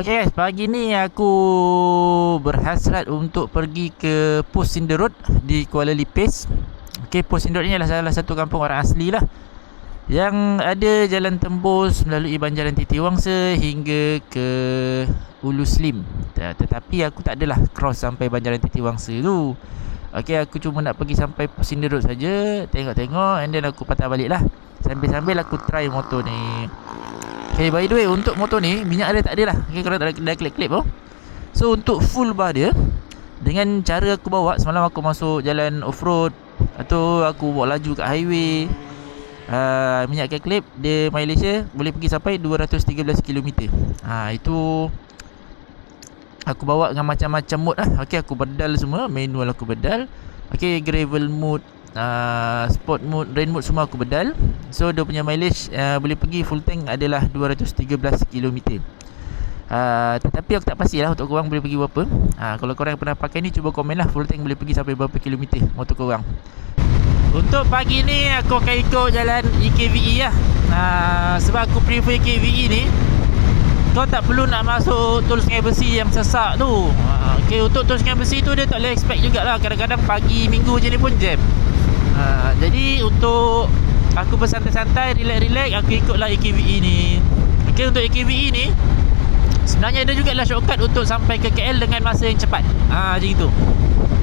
Okay guys, pagi ni aku berhasrat untuk pergi ke Pos in the Road di Kuala Lipis. Okay, Pos in the Road ni adalah salah satu kampung orang asli lah, yang ada jalan tembus melalui Banjaran Titiwangsa hingga ke Ulu Slim. Tetapi aku tak adalah cross sampai Banjaran Titiwangsa tu. Okay, aku cuma nak pergi sampai Pos in the Road saja, tengok-tengok, and then aku patah balik lah. Sambil-sambil aku try motor ni. Okay, by the way, untuk motor ni minyak ada tak ada lah. Okay, korang dah klik-klik oh. So untuk full bar dia, dengan cara aku bawa, semalam aku masuk jalan off-road atau aku bawa laju kat highway, minyak klik-klik, dia mileage boleh pergi sampai 213km. Itu aku bawa dengan macam-macam mode lah. Okay, aku bedal semua, manual aku bedal. Okay, gravel mode, sport mode, rain mode semua aku bedal. So dia punya mileage boleh pergi full tank adalah 213km. Tetapi aku tak pastilah untuk korang boleh pergi berapa. Kalau korang pernah pakai ni, cuba komen lah full tank boleh pergi sampai berapa kilometer motor korang. Untuk pagi ni aku akan ikut jalan EKVE lah. Sebab aku prefer EKVE ni, kau tak perlu nak masuk tol Sungai Besi yang sesak tu. Okay, untuk tol Sungai Besi tu dia tak boleh expect jugalah. Kadang-kadang pagi minggu je ni pun jam. Jadi untuk aku bersantai-santai, relax-relax, aku ikutlah EKVE ni. Okay, untuk EKVE ni sebenarnya ada jugalah shortcut untuk sampai ke KL dengan masa yang cepat. Macam itu.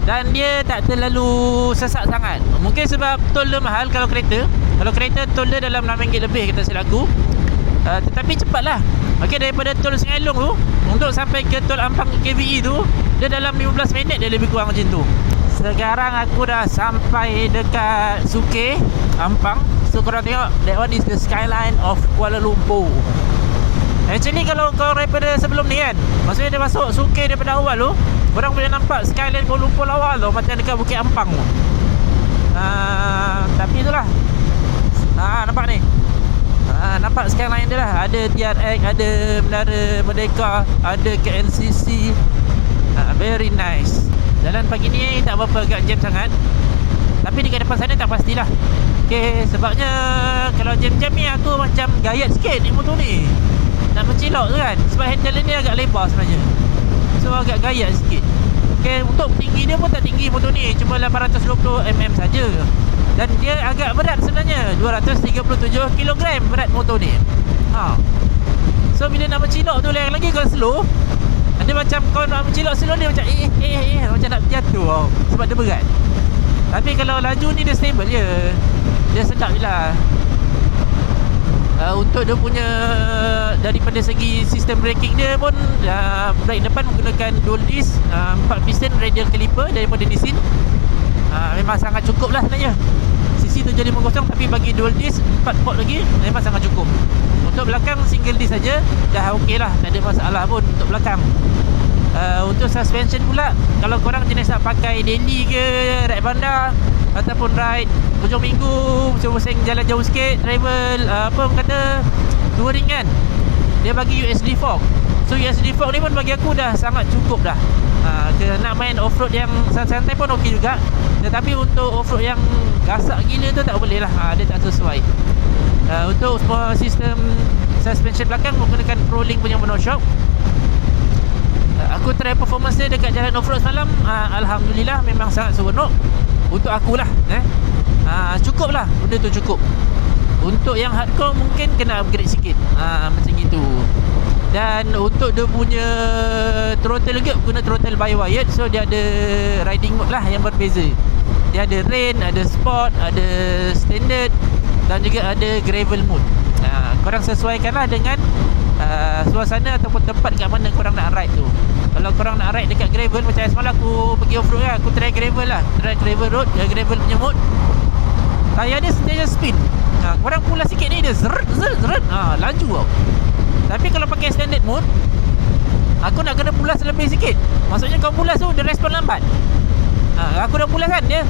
Dan dia tak terlalu sesak sangat. Mungkin sebab tol dia mahal kalau kereta. Kalau kereta tol dia dalam RM6 lebih kata silap aku. Tetapi cepatlah. Okay, daripada tol Sungai Long tu untuk sampai ke tol Ampang EKVE tu, dia dalam 15 minit dia lebih kurang macam tu. Sekarang aku dah sampai dekat Sukeh Ampang. So korang tengok, that one is the skyline of Kuala Lumpur. Actually kalau kau daripada sebelum ni kan, maksudnya dia masuk Sukeh daripada awal tu, korang boleh nampak skyline Kuala Lumpur awal tu, macam dekat Bukit Ampang tu. Tapi itulah, nampak ni, nampak skyline dia lah. Ada TRX, ada Menara Merdeka, ada KLCC. Very nice. Jalan pagi ni tak berapa agak jam sangat, tapi dekat depan sana tak pastilah. Okay, sebabnya kalau jam-jam ni aku macam gayat sikit ni motor ni, nak mencilok tu kan, sebab handle ni agak lebar sebenarnya. So agak gayat sikit. Okay, untuk tinggi dia pun tak tinggi motor ni, cuma 820mm saja. Dan dia agak berat sebenarnya, 237kg berat motor ni. So bila nak mencilok tu lagi kau slow, dia macam kau nak mencilok slow, dia macam macam nak jatuh sebab dia berat. Tapi kalau laju ni dia stable je, dia sedap je lah. Untuk dia punya, daripada segi sistem braking dia pun, brake depan menggunakan dual disc, 4 piston radial caliper daripada Nissin. Memang sangat cukup lah sebenarnya. Sisi 750, tapi bagi dual disc 4 port lagi memang sangat cukup. Untuk belakang single disc saja dah okey lah, tak ada masalah pun untuk belakang. Untuk suspension pula, kalau korang jenis nak pakai daily ke, ride bandar ataupun ride hujung minggu, pusing jalan jauh sikit, travel, apa kata, touring kan, dia bagi USD fork. So USD fork ni pun bagi aku dah sangat cukup dah. Nak main off-road yang santai-santai pun okey juga. Tetapi untuk off-road yang gasak gila tu tak boleh lah, dia tak sesuai. Untuk sistem suspension belakang menggunakan ProLink punya monoshock. Aku try performance dia dekat jalan off-road semalam. Alhamdulillah memang sangat seronok. Untuk akulah cukup lah, benda tu cukup. Untuk yang hardcore mungkin kena upgrade sikit, macam gitu. Dan untuk dia punya throttle juga, guna throttle by wired. So dia ada riding mode lah yang berbeza. Dia ada rain, ada sport, ada standard, dan juga ada gravel mode. Korang sesuaikanlah dengan suasana ataupun tempat kat mana korang nak ride tu. Kalau korang nak ride dekat gravel, macam semalam aku pergi off-road kan, aku try gravel lah, try gravel road, gravel punya mode. Tayar dia sentiasa spin. Korang pula sikit ni dia zeret, laju tau. Tapi kalau pakai standard mode, aku nak kena pulas lebih sikit. Maksudnya kau pulas tu dia respon lambat. Aku dah pulas kan, dia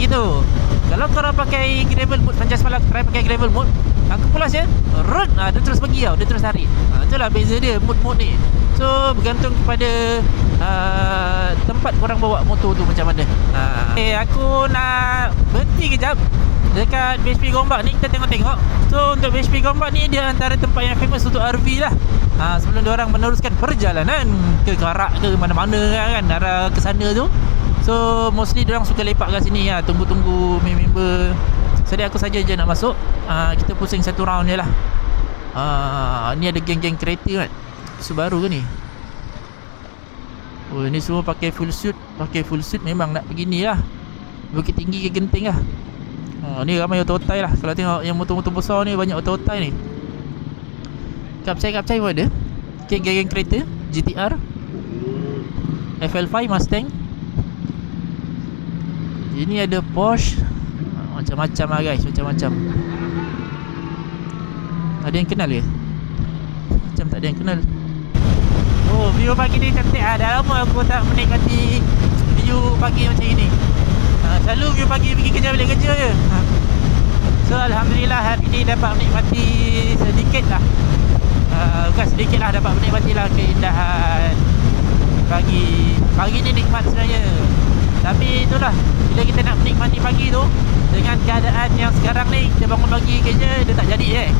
gitu. Kalau korang pakai gravel mode, macam semalam aku try pakai gravel mode, aku pulas je, dia terus pergi tau, dia terus tarik. Itulah beza dia mode-mode ni. So bergantung kepada tempat korang bawa motor tu macam mana. Aku nak berhenti kejap dekat BHP Gombak ni, kita tengok-tengok. So untuk BHP Gombak ni, dia antara tempat yang famous untuk RV lah. sebelum diorang meneruskan perjalanan ke Karak ke mana-mana kan, arah ke sana tu. So mostly diorang suka lepak kat sini lah, tunggu-tunggu member. Jadi aku saja je nak masuk. Kita pusing satu round je lah. Ni ada geng-geng kereta kan. Subaru ke ni? Oh, ni semua pakai full suit. Pakai full suit memang nak begini lah. Bukit Tinggi ke Genting lah. Ni ramai ototai lah. Kalau tengok yang motor-motor besar ni, banyak ototai ni. Kapcai pun ada. Okay, geng-geng kereta GTR, FL5, Mustang. Ini ada Porsche. Macam-macam lah guys, macam-macam. Ada yang kenal ke? Macam tak ada yang kenal. Oh, view pagi ni cantik lah. Dah lama aku tak menikmati view pagi macam ini. Selalu view pagi pergi kerja, balik kerja je. So Alhamdulillah hari ni dapat menikmati sedikit lah. Bukan sedikit lah, dapat menikmati lah keindahan pagi. Pagi ni nikmat sebenarnya. Tapi itulah, bila kita nak menikmati pagi tu, dengan keadaan yang sekarang ni, kita bangun pagi kerja, dia tak jadi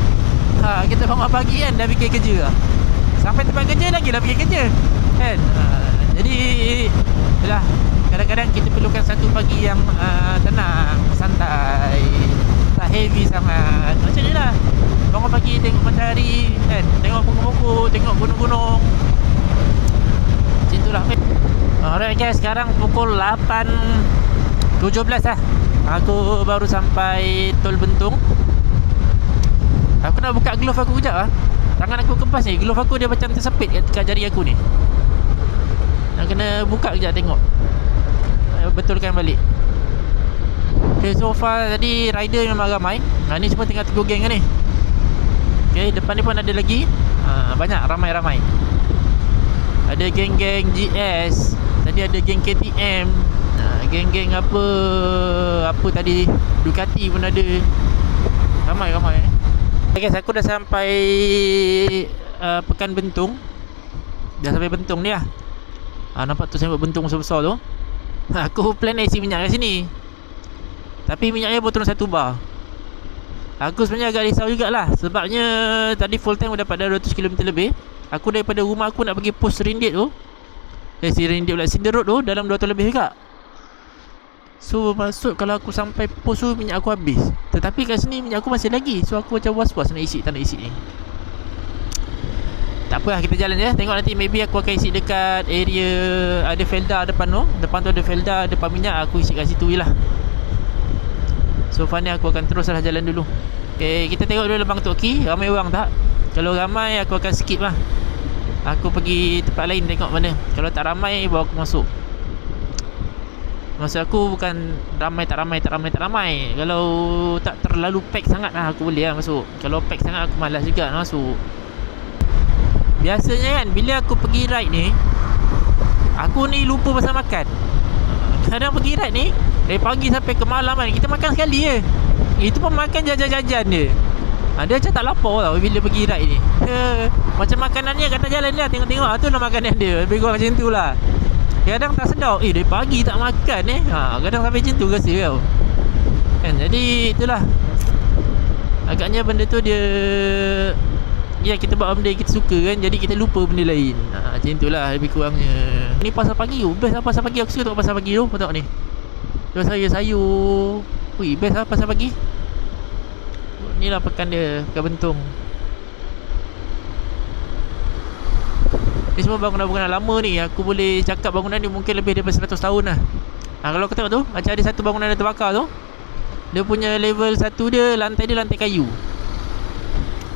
kita bangun pagi kan, dah fikir kerja lah. Sampai tempat kerja lagi dah fikir kerja kan. Jadi itulah, kadang-kadang kita perlukan satu pagi yang tenang, santai, tak heavy sangat. Macam ni lah, bangun pagi tengok matahari kan, tengok pokok-pokok, tengok gunung-gunung. Macam itulah. Alright guys, sekarang pukul 8.17 lah. Aku baru sampai Tol Bentung. Aku nak buka glove aku kejap lah. Tangan aku kempas ni, glove aku dia macam tersepit kat jari aku ni. Nak kena buka kejap tengok, betulkan balik. Okay, so far tadi rider memang ramai. Ni semua tengah tunggu geng ni. Okay, depan ni pun ada lagi. Banyak, ramai-ramai. Ada geng-geng GS. Tadi ada geng KTM. Geng-geng apa tadi, Ducati pun ada. Ramai-ramai. Okay guys, aku dah sampai Pekan Bentung. Dah sampai Bentung ni lah. Nampak tu sembut bentung besar-besar tu. Aku plan isi minyak kat sini, tapi minyaknya baru turun 1 bar. Aku sebenarnya agak risau jugalah. Sebabnya tadi full tank dapat dah 200 km lebih. Aku daripada rumah aku nak pergi pos Serindit tu, Serindit pula, Cinder Road tu, dalam 200 lebih juga. So maksud kalau aku sampai pos tu minyak aku habis. Tetapi kat sini minyak aku masih lagi. So aku macam was-was nak isi tak nak isi ni. Tak apalah, kita jalan je. Tengok nanti maybe aku akan isi dekat area, ada Felda depan tu. Depan tu ada Felda, depan minyak, aku isi kat situ je lah. So far ni aku akan teruslah jalan dulu. Okay, kita tengok dulu Lebang Tok Ki, ramai orang tak? Kalau ramai aku akan skip lah. Aku pergi tempat lain tengok mana. Kalau tak ramai bawa aku masuk. Maksud aku bukan ramai tak ramai. Kalau tak terlalu pack sangat lah aku boleh lah masuk. Kalau pack sangat aku malas juga nak masuk. Biasanya kan bila aku pergi ride ni, aku ni lupa pasal makan. Kadang pergi ride ni dari pagi sampai ke malam kan, kita makan sekali je. Itu pun makan jajan-jajan dia. Dia macam tak lapar tau bila pergi ride ni. Macam makanannya kat jalan dia, tengok-tengok tu lah makanan dia. Lebih kurang macam tu lah. Kadang tak sedap, dari pagi tak makan kadang sampai macam tu rasa tau kan. Jadi itulah, agaknya benda tu dia, ya kita buat benda kita suka kan, jadi kita lupa benda lain. Macam itulah lebih kurangnya. Ni pasar pagi tu, best lah pasar pagi. Aku suka tengok pasar pagi tu, tengok ni. Terus sayur. Ui, best lah pasar pagi. Ni lah pekan dia, Pekan Bentung. Ni semua bangunan-bangunan lama ni. Aku boleh cakap bangunan ni mungkin lebih daripada 100 tahun lah. Kalau kau tengok tu, macam ada satu bangunan yang terbakar tu, dia punya level 1 dia, lantai dia lantai kayu.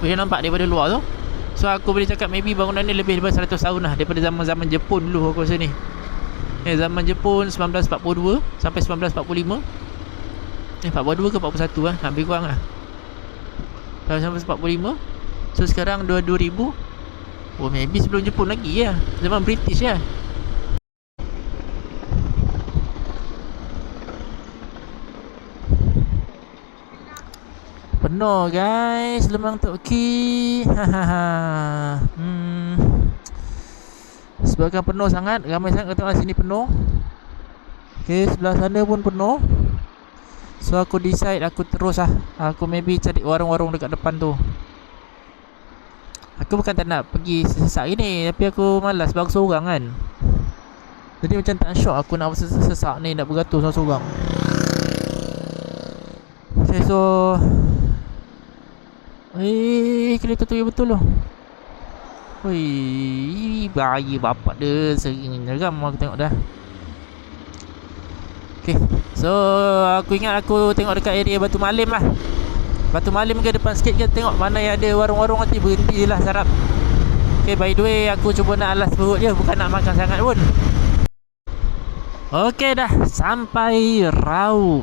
Boleh nampak daripada luar tu. So aku boleh cakap maybe bangunan ni lebih daripada 100 tahun lah. Daripada zaman-zaman Jepun dulu aku rasa ni. Zaman Jepun 1942 sampai 1945. 42 ke 41 lah, lebih kurang lah. Sampai 45. So sekarang 2000. Oh, maybe sebelum Jepun lagi ya. Zaman British ya. Penuh guys, Lebang Tok Ki. Sebabkan penuh sangat, ramai sangat. Tengok sini penuh. Okay, sebelah sana pun penuh. So aku decide aku terus lah. Aku maybe cari warung-warung dekat depan tu. Aku bukan tak nak pergi sesak gini, tapi aku malas sebab aku seorang kan. Jadi macam tak syok aku nak sesak ni, nak beratur seorang-seorang. Okay, so kereta tu betul loh. Wih, bayi bapak dia sering geram aku tengok dah. Okay, so aku ingat aku tengok dekat area Batu Malim lah. Batu Malim ke depan sikit ke, tengok mana yang ada warung-warung, nanti berhenti je lah sarap. Okay, by the way aku cuba nak alas perut je, bukan nak makan sangat pun. Okay, dah sampai Raub.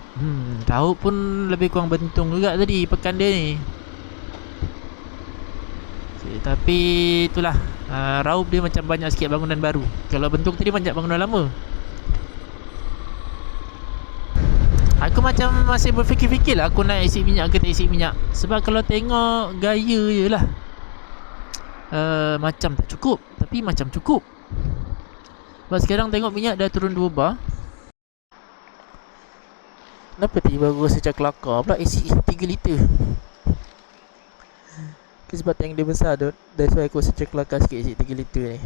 Raub pun lebih kurang bentung juga tadi pekan dia ni. Okay, tapi itulah, Raub dia macam banyak sikit bangunan baru. Kalau bentung tadi banyak bangunan lama. Aku macam masih berfikir-fikir lah aku nak isi minyak ke tak isi minyak. Sebab kalau tengok gaya je lah, macam tak cukup, tapi macam cukup. Sebab sekarang tengok minyak dah turun 2 bar. Kenapa tiba-tiba aku rasa macam kelakar pula isi 3 liter. Sebab tank dia besar tu, that's why aku rasa macam kelakar sikit isi 3 liter ni.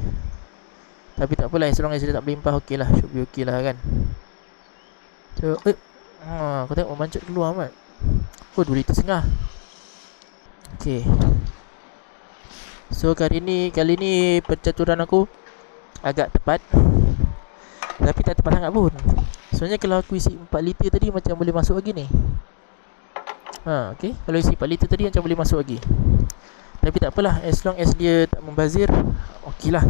Tapi tak apalah, as long as dia tak melimpah, okey lah, should be okey lah kan. So, aku tengok memancut keluar amat. 2 liter setengah. Okay, so kali ni pencaturan aku agak tepat, tapi tak tepat sangat pun. Sebenarnya kalau aku isi 4 liter tadi macam boleh masuk lagi ni. Okay, kalau isi 4 liter tadi macam boleh masuk lagi. Tapi tak apalah, as long as dia tak membazir, okey lah.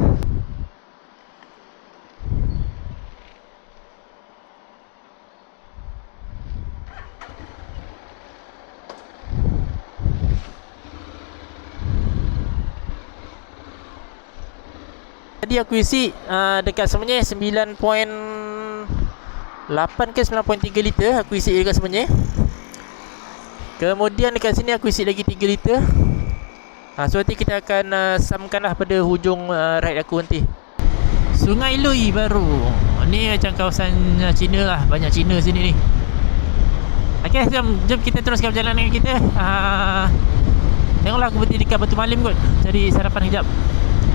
Tadi aku isi dekat sebenarnya 9.8 ke 9.3 liter aku isi dekat sebenarnya. Kemudian dekat sini aku isi lagi 3 liter. So nanti kita akan samkan lah pada hujung ride aku nanti. Sungai Lui baru. Ni macam kawasan Cina lah, banyak Cina sini ni. Okay, jom kita teruskan perjalanan kita. Tengoklah aku berhenti dekat Batu Malim kot, cari sarapan kejap.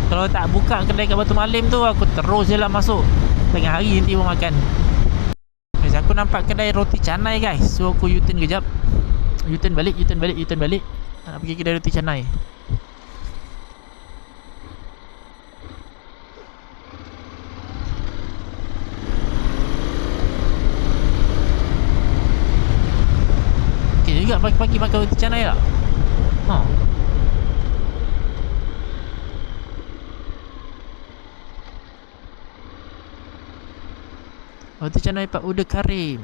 Kalau tak buka kedai kat Batu Malim tu, aku terus je lah masuk. Tengah hari nanti pun makan. Guys, aku nampak kedai roti canai guys. So aku U-turn kejap. U-turn balik. Nak pergi kedai roti canai. Okay juga pagi-pagi makan roti canai tak? Roti canai Pak Uda Karim.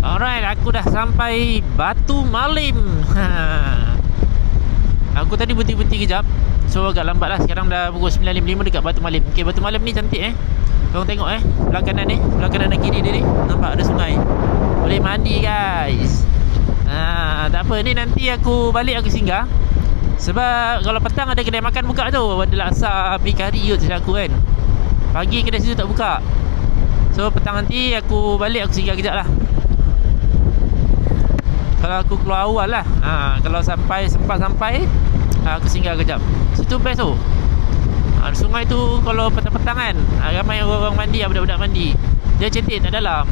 Alright, aku dah sampai Batu Malim. Aku tadi berhenti kejap, so agak lambat lah. Sekarang dah pukul 9.55 dekat Batu Malim. Okay, Batu Malim ni cantik Korang tengok belah kanan ni, belah kanan dan kiri dia ni, nampak ada sungai. Boleh mandi guys. Tak apa, ni nanti aku balik aku singgah. Sebab kalau petang ada kedai makan buka tu, ada laksa api kari kot silap aku kan. Pagi kedai situ tak buka. So petang nanti aku balik aku singgah kejap lah. Kalau aku keluar awal lah, kalau sempat sampai, aku singgah kejap. Situ best tu. Sungai tu kalau petang-petang kan, ramai orang mandi, budak-budak mandi. Dia cantik tak dalam.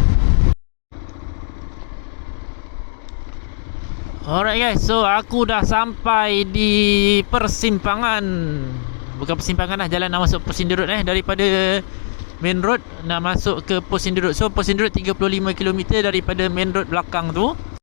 Alright guys, so aku dah sampai di persimpangan. Bukan persimpangan lah, jalan nak masuk Posinda Road daripada main road nak masuk ke Posinda Road. So Posinda Road 35 km daripada main road belakang tu.